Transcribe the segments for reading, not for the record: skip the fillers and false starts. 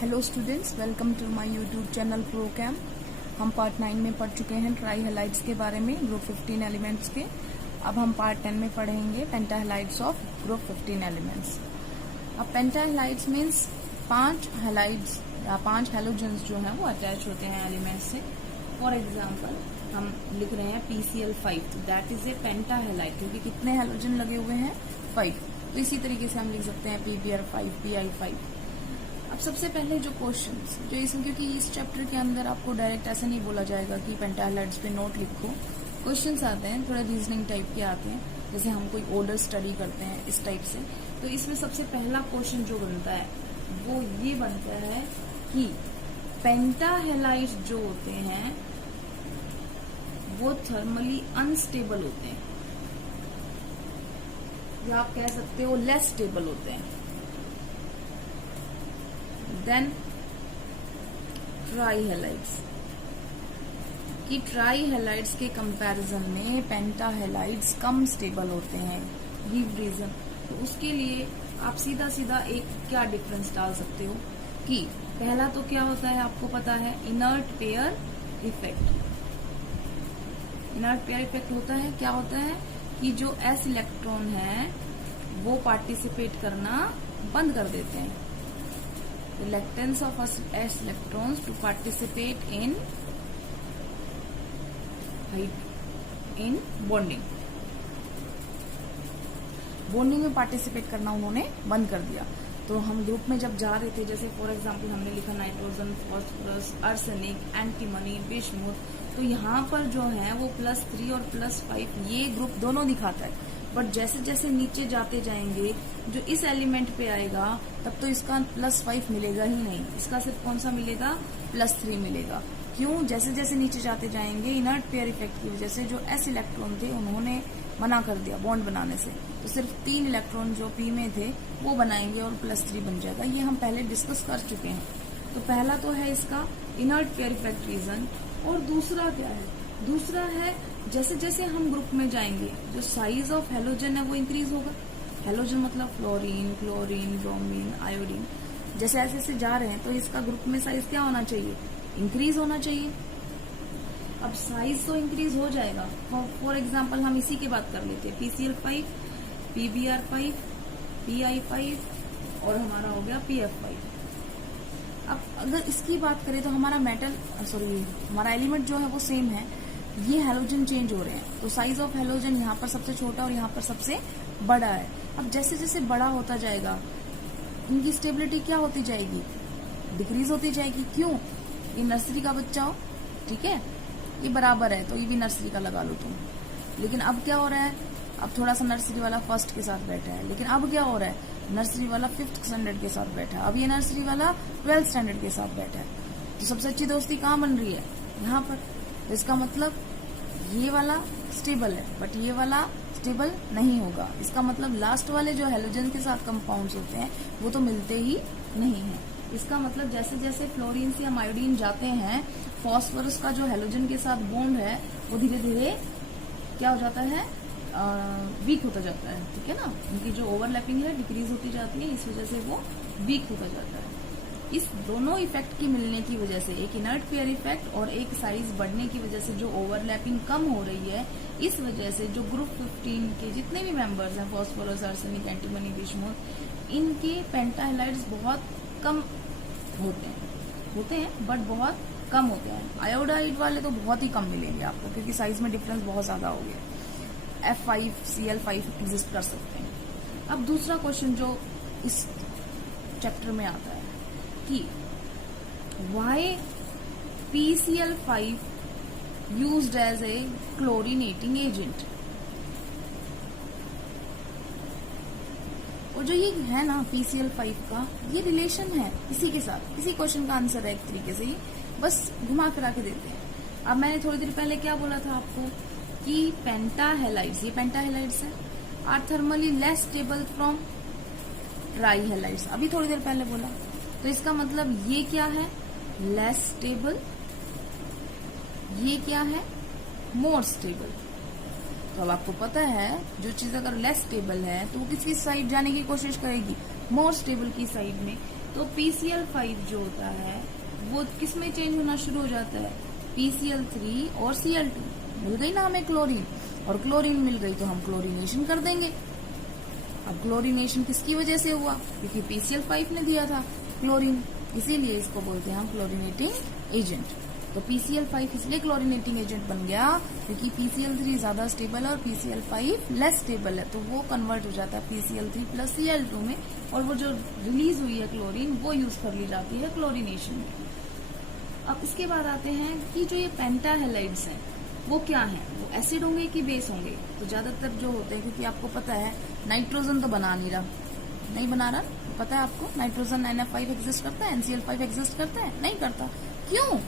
Hello students, welcome to my YouTube channel program. हम part 9 में पढ़ चुके हैं ट्राई हैलाइड्स के बारे में, ग्रुप 15 एलिमेंट्स के। अब हम पार्ट 10 में पढ़ेंगे पेंटाहैलाइड्स ऑफ ग्रुप 15 एलिमेंट्स। अब पेंटाहैलाइड्स मीन्स 5 हैलाइड्स या 5 हैलोजेंस जो हैं वो अटैच होते हैं एलिमेंट से। फॉर एग्जाम्पल हम लिख रहे हैं PCl5, दैट इज ए पेंटाहैलाइड, क्योंकि कितने हैलोजन लगे हुए हैं 5। तो इसी तरीके से हम लिख सकते हैं PBr5, Pi5। अब सबसे पहले जो क्वेश्चंस जो इसमें, क्योंकि इस चैप्टर के अंदर आपको डायरेक्ट ऐसा नहीं बोला जाएगा कि पेंटाहैलाइड्स पे नोट लिखो। क्वेश्चंस आते हैं थोड़ा रीजनिंग टाइप के आते हैं, जैसे हम कोई ऑर्डर स्टडी करते हैं इस टाइप से। तो इसमें सबसे पहला क्वेश्चन जो बनता है वो ये बनता है कि पेंटाहैलाइड्स जो होते हैं वो थर्मली अनस्टेबल होते हैं, या आप कह सकते हो लेस स्टेबल होते हैं देन ट्राईहैलाइड्स। कि ट्राईहैलाइड्स के कंपैरिजन में पेंटाहैलाइड्स कम स्टेबल होते हैं। Give reason. तो उसके लिए आप सीधा सीधा एक क्या डिफरेंस डाल सकते हो कि पहला तो क्या होता है आपको पता है, inert pair effect. Inert pair effect होता है, क्या होता है कि जो s इलेक्ट्रॉन है वो पार्टिसिपेट करना बंद कर देते हैं। Reluctance of s electrons to participate in bonding। Bonding में पार्टिसिपेट करना उन्होंने बंद कर दिया। तो हम ग्रुप में जब जा रहे थे, जैसे फॉर एग्जांपल हमने लिखा nitrogen, phosphorus, arsenic, antimony, bismuth, तो यहाँ पर जो है वो +3 और +5 ये ग्रुप दोनों दिखाता है। बट जैसे जैसे नीचे जाते जाएंगे जो इस एलिमेंट पे आएगा तब तो इसका +5 मिलेगा ही नहीं, इसका सिर्फ कौन सा मिलेगा, +3 मिलेगा। क्यों? जैसे जैसे नीचे जाते जाएंगे इनर्ट पेयर इफेक्ट की वजह से जो s इलेक्ट्रॉन थे उन्होंने मना कर दिया बॉन्ड बनाने से, तो सिर्फ 3 इलेक्ट्रॉन जो p में थे वो बनाएंगे और +3 बन जाएगा। ये हम पहले डिस्कस कर चुके हैं। तो पहला तो है इसका इनर्ट पेयर इफेक्ट रीजन। और दूसरा क्या है, दूसरा है जैसे जैसे हम ग्रुप में जाएंगे जो साइज ऑफ हेलोजन है वो इंक्रीज होगा। हेलोजन मतलब फ्लोरीन, क्लोरीन, ब्रोमीन, आयोडीन। जैसे ऐसे ऐसे जा रहे हैं तो इसका ग्रुप में साइज क्या होना चाहिए, इंक्रीज होना चाहिए। अब साइज तो इंक्रीज हो जाएगा। फॉर एग्जांपल हम इसी की बात कर लेते हैं, PCl5, PBr5, Pi5 और हमारा हो गया PF5। अब अगर इसकी बात करें तो हमारा हमारा एलिमेंट जो है वो सेम है, ये हैलोजन चेंज हो रहे हैं। तो साइज ऑफ हैलोजन यहाँ पर सबसे छोटा और यहाँ पर सबसे बड़ा है। अब जैसे जैसे बड़ा होता जाएगा इनकी स्टेबिलिटी क्या होती जाएगी, डिक्रीज होती जाएगी। क्यों? ये नर्सरी का बच्चा हो, ठीक है, ये बराबर है तो ये भी नर्सरी का लगा लो तुम। लेकिन अब क्या हो रहा है, अब थोड़ा सा नर्सरी वाला फर्स्ट के साथ बैठा है, लेकिन अब क्या हो रहा है, नर्सरी वाला 5th स्टैंडर्ड के साथ बैठा है, अब ये नर्सरी वाला 12th स्टैंडर्ड के साथ बैठा है। तो सबसे अच्छी दोस्ती कहाँ बन रही है, यहाँ पर। तो इसका मतलब ये वाला स्टेबल है बट ये वाला स्टेबल नहीं होगा। इसका मतलब लास्ट वाले जो हैलोजन के साथ कंपाउंड्स होते हैं वो तो मिलते ही नहीं है। इसका मतलब जैसे जैसे फ्लोरीन से हम आयोडीन जाते हैं, फास्फोरस का जो हैलोजन के साथ बॉन्ड है वो धीरे धीरे क्या हो जाता है, वीक होता जाता है, ठीक है ना। उनकी जो ओवरलैपिंग है डिक्रीज होती जाती है, इस वजह से वो वीक होता जाता है। इस दोनों इफेक्ट की मिलने की वजह से, एक इनर्ट पेयर इफेक्ट और एक साइज बढ़ने की वजह से जो ओवरलैपिंग कम हो रही है, इस वजह से जो ग्रुप 15 के जितने भी मेंबर्स हैं, फास्फोरस, आर्सेनिक, एंटीमनी, बिस्मुथ, इनके पेंटाहैलाइड्स बहुत कम होते हैं बट बहुत कम होते हैं। आयोडाइड वाले तो बहुत ही कम मिलेंगे आपको, क्योंकि साइज में डिफरेंस बहुत ज्यादा हो गया। F5Cl5 एग्जिस्ट कर सकते हैं। अब दूसरा क्वेश्चन जो इस चैप्टर में आता है कि why PCl5 used as a chlorinating agent। और जो ये है ना PCl5 का, ये रिलेशन है इसी के साथ। इसी क्वेश्चन का आंसर है एक तरीके से ही, बस घुमा फिरा के देते हैं। अब मैंने थोड़ी देर पहले क्या बोला था आपको कि पेंटाहैलाइड्स, ये पेंटाहैलाइड्स है, are thermally less stable from trihalides. अभी थोड़ी देर पहले बोला। तो इसका मतलब ये क्या है, लेस स्टेबल, ये क्या है, मोर स्टेबल। तो अब आपको पता है जो चीज अगर लेस स्टेबल है तो वो किसकी साइड जाने की कोशिश करेगी, मोर स्टेबल की साइड में। तो PCl5 जो होता है वो किस में चेंज होना शुरू हो जाता है, PCl3 और Cl2। मिल गई ना हमें क्लोरीन, और क्लोरीन मिल गई तो हम क्लोरीनेशन कर देंगे। अब क्लोरीनेशन किसकी वजह से हुआ, क्योंकि PCl5 ने दिया था क्लोरीन, इसीलिए इसको बोलते हैं हम क्लोरीनेटिंग एजेंट। तो PCl5 इसलिए क्लोरीनेटिंग एजेंट बन गया क्योंकि PCl3 ज्यादा स्टेबल है और PCl5 लेस स्टेबल है, तो वो कन्वर्ट हो जाता है PCl3 प्लस Cl2 में, और वो जो रिलीज हुई है क्लोरीन वो यूज कर ली जाती है क्लोरीनेशन में। अब इसके बाद आते हैं कि जो ये पेंटाहेलाइड्स हैं वो क्या हैं, वो एसिड होंगे कि बेस होंगे। तो ज्यादातर जो होते हैं, क्योंकि आपको पता है नाइट्रोजन तो बना नहीं रहा, नहीं बना रहा, पता है आपको नाइट्रोजन NF5 एग्जिस्ट करता है, NCl5 एग्जिस्ट करता है, नहीं करता। क्यों?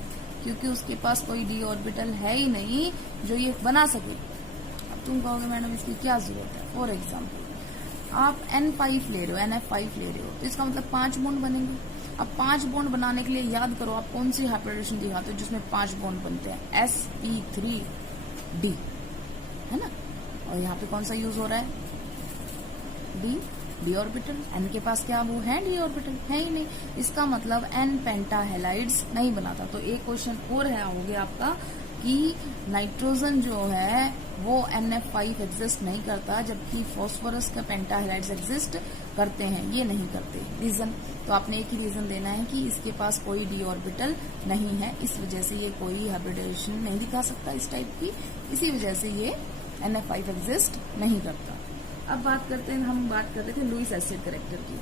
क्योंकि उसके पास कोई d ऑर्बिटल है ही नहीं जो ये बना सके। अब तुम कहोगे मैडम इसकी क्या जरूरत है। फॉर एग्जाम्पल आप N5 ले रहे हो, NF5 ले रहे हो, तो इसका मतलब 5 बॉन्ड बनेंगे। अब 5 बॉन्ड बनाने के लिए याद करो आप कौन सी हाइब्रिडेशन दिखाते हो जिसमें 5 बॉन्ड बनते हैं, sp3d, है ना। और यहाँ पे कौन सा यूज हो रहा है, डी ऑर्बिटल। एन के पास क्या वो है, डी ऑर्बिटल है ही नहीं, इसका मतलब एन पेंटाहेलाइड्स नहीं बनाता। तो एक क्वेश्चन और है हो गया आपका कि नाइट्रोजन जो है वो NF5 एग्जिस्ट नहीं करता, जबकि फास्फोरस का पेंटाहेलाइड्स एग्जिस्ट करते हैं, ये नहीं करते। रीजन तो आपने एक ही रीजन देना है कि इसके पास कोई डी ऑर्बिटल नहीं है, इस वजह से ये कोई हाइब्रिडेशन नहीं दिखा सकता इस टाइप की, इसी वजह से ये NF5 एग्जिस्ट नहीं करता। अब बात करते हैं, हम बात कर रहे थे लुईस एसिड करेक्टर की,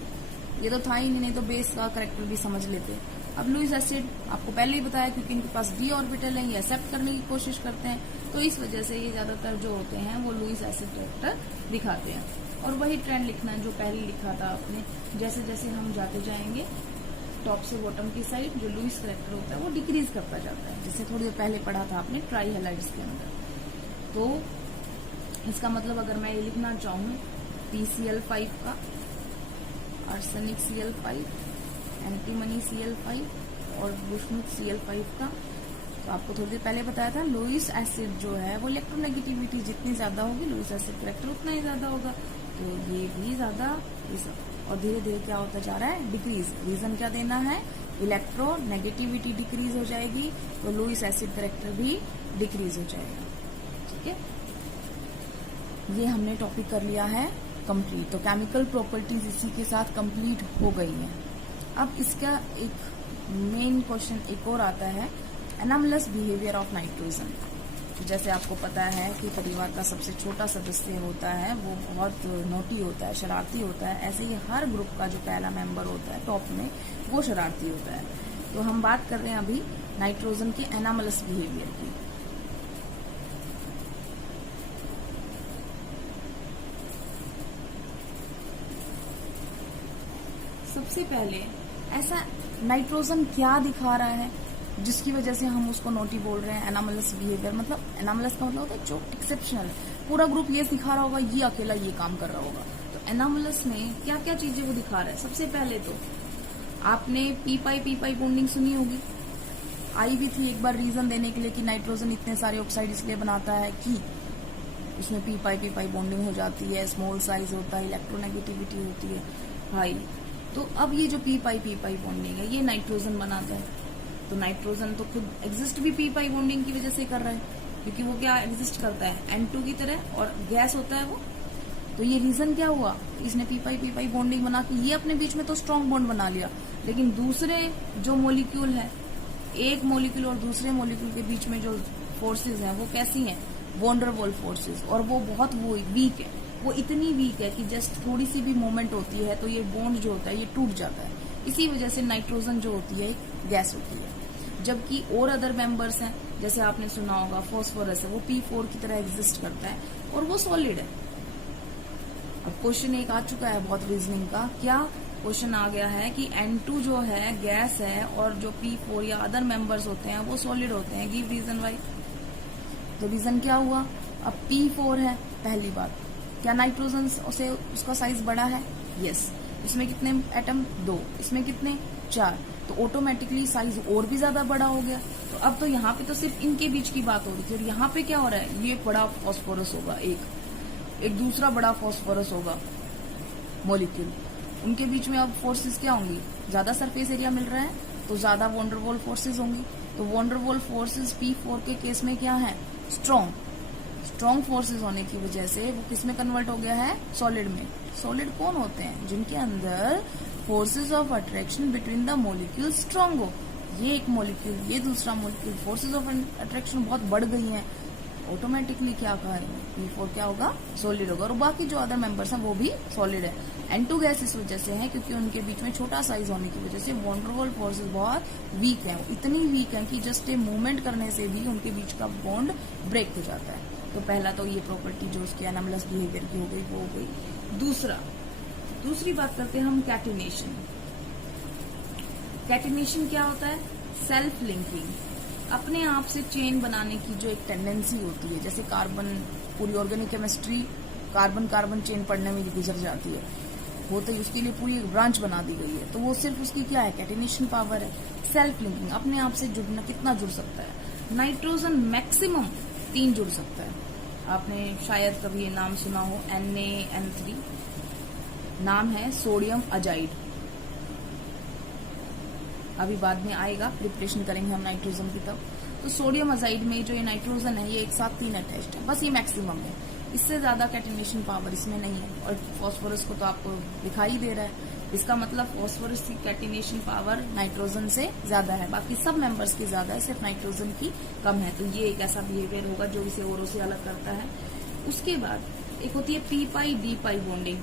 ये तो था ही नहीं तो बेस का करेक्टर भी समझ लेते। अब लुईस एसिड आपको पहले ही बताया क्योंकि इनके पास डी ऑर्बिटल है, ये एक्सेप्ट करने की कोशिश करते हैं, तो इस वजह से ये ज्यादातर जो होते हैं वो लुईस एसिड करेक्टर दिखाते हैं। और वही ट्रेंड लिखना है जो पहले लिखा था आपने, जैसे जैसे हम जाते जाएंगे टॉप से बॉटम की साइड जो लुईस करेक्टर होता है वो डिक्रीज करता जाता है, जैसे थोड़ी देर पहले पढ़ा था आपने ट्राईहेलाइड्स के अंदर। तो इसका मतलब अगर मैं ये लिखना चाहूँ PCl5 का, आर्सेनिक Cl5, एंटीमनी Cl5 और विष्णु Cl5 का, तो आपको थोड़ी देर पहले बताया था लुईस एसिड जो है वो इलेक्ट्रोनेगेटिविटी जितनी ज्यादा होगी लुईस एसिड करेक्टर उतना ही ज्यादा होगा, तो ये भी ज्यादा, ये सब, और धीरे धीरे क्या होता जा रहा है, डिक्रीज। रीजन क्या देना है, इलेक्ट्रोनेगेटिविटी डिक्रीज हो जाएगी तो लुईस एसिड करेक्टर भी डिक्रीज हो जाएगा। ठीक है, ये हमने टॉपिक कर लिया है कंप्लीट। तो केमिकल प्रॉपर्टीज इसी के साथ कंप्लीट हो गई हैं। अब इसका एक मेन क्वेश्चन एक और आता है, एनामलस बिहेवियर ऑफ नाइट्रोजन। जैसे आपको पता है कि परिवार का सबसे छोटा सदस्य होता है वो बहुत नोटी होता है, शरारती होता है, ऐसे ही हर ग्रुप का जो पहला मेंबर होता है टॉप में वो शरारती होता है। तो हम बात कर रहे हैं अभी नाइट्रोजन के एनामलस बिहेवियर की। सबसे पहले ऐसा नाइट्रोजन क्या दिखा रहा है जिसकी वजह से हम उसको नोटी बोल रहे हैं एनामलस बिहेवियर। मतलब एनामलस का मतलब होता है जो एक्सेप्शनल, पूरा ग्रुप ये दिखा रहा होगा, ये अकेला ये काम कर रहा होगा। तो एनामलस में क्या क्या चीजें वो दिखा रहा है, सबसे पहले तो आपने पी पाई बॉन्डिंग सुनी होगी, आई भी थी एक बार रीजन देने के लिए कि नाइट्रोजन इतने सारे ऑक्साइड इसलिए बनाता है कि उसमें पी पाई बॉन्डिंग हो जाती है, स्मॉल साइज होता है, इलेक्ट्रोनेगेटिविटी होती है हाई। तो अब ये जो पी पाई बॉन्डिंग है ये नाइट्रोजन बनाता है। तो नाइट्रोजन तो खुद एग्जिस्ट भी पी पाई बॉन्डिंग की वजह से कर रहा है, क्योंकि वो क्या एग्जिस्ट करता है N2 की तरह, और गैस होता है वो। तो ये रीजन क्या हुआ, इसने पी पाई बॉन्डिंग बना के ये अपने बीच में तो स्ट्रॉन्ग बॉन्ड बना लिया, लेकिन दूसरे जो मोलिक्यूल है, एक मोलिक्यूल और दूसरे मोलिक्यूल के बीच में जो फोर्सेज हैं वो कैसी हैं, वॉन डर वाल्स फोर्सेज, और वो बहुत वीक है। वो इतनी वीक है कि जस्ट थोड़ी सी भी मूवमेंट होती है तो ये बॉन्ड जो होता है ये टूट जाता है। इसी वजह से नाइट्रोजन जो होती है गैस होती है। जबकि और अदर मेंबर्स हैं, जैसे आपने सुना होगा फास्फोरस है, वो P4 की तरह एग्जिस्ट करता है और वो सॉलिड है। अब क्वेश्चन एक आ चुका है बहुत रीजनिंग का, क्या क्वेश्चन आ गया है कि N2 जो है गैस है और जो P4 या अदर मेंबर्स होते हैं वो सॉलिड होते हैं, गिव रीजन वाई। तो रीजन क्या हुआ, अब P4 है, पहली बात क्या नाइट्रोजन से उसका साइज बड़ा है, यस। इसमें कितने एटम, 2, इसमें कितने, 4, तो ऑटोमेटिकली साइज और भी ज्यादा बड़ा हो गया। तो अब तो यहाँ पे तो सिर्फ इनके बीच की बात हो रही थी, और यहाँ पे क्या हो रहा है, ये बड़ा फास्फोरस होगा, एक दूसरा बड़ा फास्फोरस होगा मोलिक्यूल, उनके बीच में अब फोर्सेस क्या होंगी, ज्यादा सरफेस एरिया मिल रहा है तो ज्यादा वॉन डेर वाल फोर्सेस होंगी। तो वॉन डेर वाल फोर्सेस P4 के केस में क्या है, स्ट्रॉन्ग फोर्सेस होने की वजह से वो किस में कन्वर्ट हो गया है, सॉलिड में। सॉलिड कौन होते हैं, जिनके अंदर forces of attraction between the molecule strong हो। ये एक मॉलिक्यूल, ये दूसरा मॉलिक्यूल, फोर्सेस ऑफ अट्रैक्शन बहुत बढ़ गई हैं, ऑटोमेटिकली क्या कहा P4 क्या होगा, सॉलिड होगा। और बाकी जो अदर मेंबर्स हैं वो भी सॉलिड है। N2 गैस इस वजह से है क्योंकि उनके बीच में छोटा साइज होने की वजह से वॉन डेर वाल फोर्सेस बहुत वीक है, इतनी वीक है कि जस्ट ए मूवमेंट करने से भी उनके बीच का बॉन्ड ब्रेक हो जाता है। तो पहला तो ये प्रॉपर्टी जो उसकी एनामलस बिहेवियर की हो गई वो हो गई। दूसरी बात करते हैं हम कैटिनेशन। कैटिनेशन क्या होता है, सेल्फ लिंकिंग, अपने आप से चेन बनाने की जो एक टेंडेंसी होती है। जैसे कार्बन, पूरी organic chemistry carbon carbon chain पढ़ने में गुजर जाती है, वो तो उसके लिए पूरी एक ब्रांच बना दी गई है। तो वो सिर्फ उसकी क्या है, कैटिनेशन पावर है। सेल्फ लिंकिंग, अपने आप से जुड़ना, कितना जुड़ सकता है, नाइट्रोजन मैक्सिमम 3 जुड़ सकता है। आपने शायद कभी ये नाम सुना हो, NaN3, नाम है सोडियम अजाइड। अभी बाद में आएगा, प्रिपरेशन करेंगे हम नाइट्रोजन की तब। तो सोडियम अजाइड में जो ये नाइट्रोजन है ये एक साथ 3 अटैच्ड है, बस ये मैक्सिमम है, इससे ज्यादा कैटिनेशन पावर इसमें नहीं है। और फॉस्फोरस को तो आपको दिखाई दे रहा है, इसका मतलब फॉस्फोरस की कैटिनेशन पावर नाइट्रोजन से ज्यादा है, बाकी सब मेंबर्स की ज्यादा है, सिर्फ नाइट्रोजन की कम है। तो ये एक ऐसा बिहेवियर होगा जो इसे औरों से अलग करता है। उसके बाद एक होती है p-pi-d-pi बॉन्डिंग।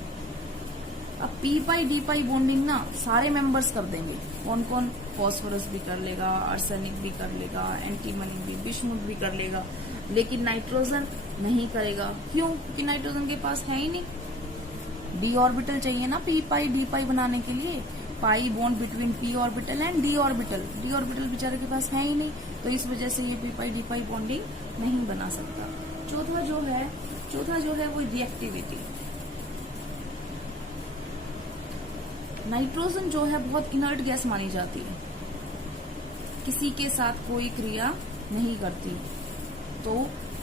अब p-pi-d-pi बॉन्डिंग ना सारे मेंबर्स कर देंगे। कौन कौन, फॉस्फोरस भी कर लेगा, आर्सेनिक भी कर लेगा, एंटीमनी भी, बिस्मुथ भी कर लेगा, लेकिन नाइट्रोजन नहीं करेगा। क्यों? क्योंकि नाइट्रोजन के पास है ही नहीं, d ऑर्बिटल चाहिए ना p-pi-d-pi बनाने के लिए, pi bond between p orbital and d orbital, d orbital बेचारे के पास है ही नहीं, तो इस वजह से ये p-pi-d-pi बॉन्डिंग नहीं बना सकता। चौथा जो है वो रिएक्टिविटी। नाइट्रोजन जो है बहुत इनर्ट गैस मानी जाती है, किसी के साथ कोई क्रिया नहीं करती, तो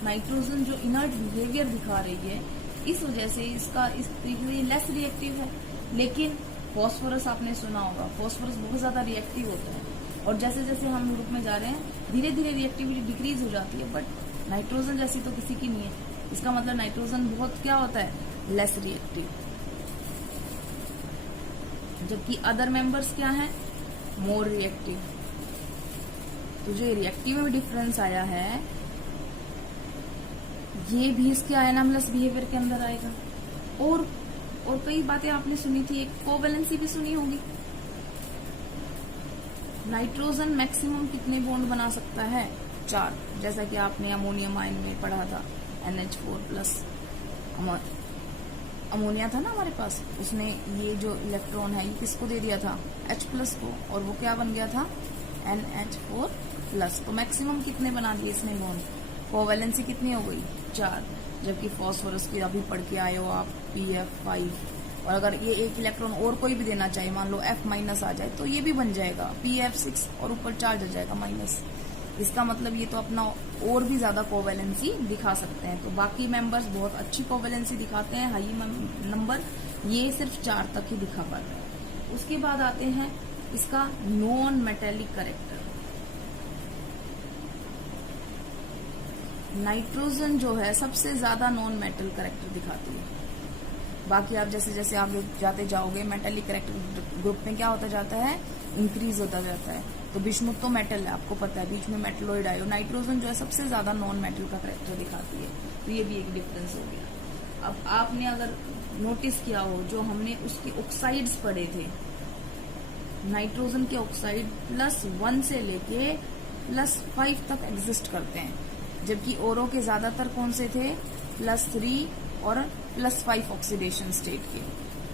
नाइट्रोजन जो इनर्ट बिहेवियर दिखा रही है, इस वजह से इसका लेस रिएक्टिव है। लेकिन फॉस्फोरस आपने सुना होगा, फॉस्फोरस बहुत ज्यादा रिएक्टिव होता है, और जैसे जैसे हम ग्रुप में जा रहे हैं धीरे धीरे रिएक्टिविटी डिक्रीज हो जाती है। बट नाइट्रोजन जैसी तो किसी की नहीं है, इसका मतलब नाइट्रोजन बहुत क्या होता है, लेस रिएक्टिव। जबकि अदर मेंबर्स क्या हैं, मोर रिएक्टिव। तो जो रिएक्टिव में डिफरेंस आया है ये भी इसके एनामलस बिहेवियर के अंदर आएगा। और कई बातें आपने सुनी थी, एक कोवेलेंसी भी सुनी होगी। नाइट्रोजन मैक्सिमम कितने बॉन्ड बना सकता है, 4, जैसा कि आपने अमोनियम आयन में पढ़ा था, NH4+। अमोनिया था ना हमारे पास, उसने ये जो इलेक्ट्रॉन है ये किसको दे दिया था, H+ को, और वो क्या बन गया था, NH4+। तो मैक्सिमम कितने बना दिए इसने बॉन्ड, कोवेलेंसी कितनी हो गई, 4। जबकि फॉस्फोरस की अभी पढ़ के आए हो आप, PF5, और अगर ये एक इलेक्ट्रॉन और कोई भी देना चाहिए, मान लो F- आ जाए तो ये भी बन जाएगा PF6 और ऊपर चार्ज आ जाएगा माइनस। इसका मतलब ये तो अपना और भी ज्यादा कोवेलेंसी दिखा सकते हैं। तो बाकी मेंबर्स बहुत अच्छी कोवेलेंसी दिखाते हैं, हाई नंबर, ये सिर्फ 4 तक ही दिखा पाता है। उसके बाद आते हैं इसका नॉन मेटेलिक कैरेक्टर। नाइट्रोजन जो है सबसे ज्यादा नॉन मेटल कैरेक्टर दिखाती है। बाकी आप जैसे जैसे आप जाते जाओगे मेटेलिक कैरेक्टर ग्रुप में क्या होता जाता है, इंक्रीज होता जाता है। तो बिस्मुथ तो मेटल है, आपको पता है, बीच में मेटलोइड आयो। नाइट्रोजन जो है सबसे ज्यादा नॉन मेटल का कैरेक्टर दिखाती है, तो ये भी एक डिफरेंस हो गया। अब आपने अगर नोटिस किया हो, जो हमने उसके ऑक्साइड्स पढ़े थे, नाइट्रोजन के ऑक्साइड +1 से लेके +5 तक एग्जिस्ट करते हैं, जबकि औरों के ज्यादातर कौन से थे, +3 और +5 ऑक्सीडेशन स्टेट के।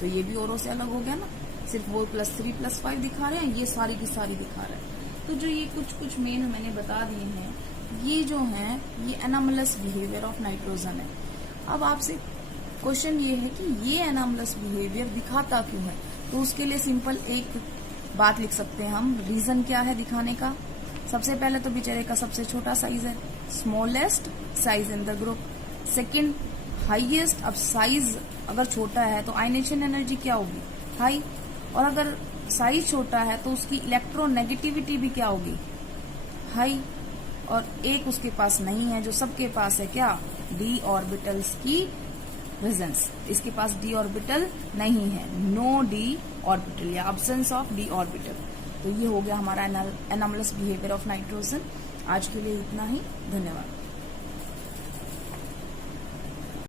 तो ये भी औरों से अलग हो गया ना, सिर्फ वो +3 +5 दिखा रहे हैं, ये सारी की सारी दिखा रहे हैं। तो जो ये कुछ मेन मैंने बता दिए हैं, ये जो है ये एनामलस बिहेवियर ऑफ नाइट्रोजन है। अब आपसे क्वेश्चन ये है कि ये एनामलस बिहेवियर दिखाता क्यों है, तो उसके लिए सिंपल एक बात लिख सकते हैं हम, रीजन क्या है दिखाने का। सबसे पहले तो बेचारे का सबसे छोटा साइज है, smallest size in the group. Second, highest. अब साइज अगर छोटा है तो आयनेशन एनर्जी क्या होगी, हाई, और अगर साइज छोटा है तो उसकी इलेक्ट्रोनेगेटिविटी भी क्या होगी, हाई। और एक उसके पास नहीं है, जो सबके पास है क्या, डी ऑर्बिटल्स की प्रेजेंस। इसके पास डी ऑर्बिटल नहीं है, नो डी ऑर्बिटल या अब्सेंस ऑफ डी ऑर्बिटल। तो ये हो गया हमारा एनॉमलस बिहेवियर ऑफ नाइट्रोजन। आज के लिए इतना ही, धन्यवाद।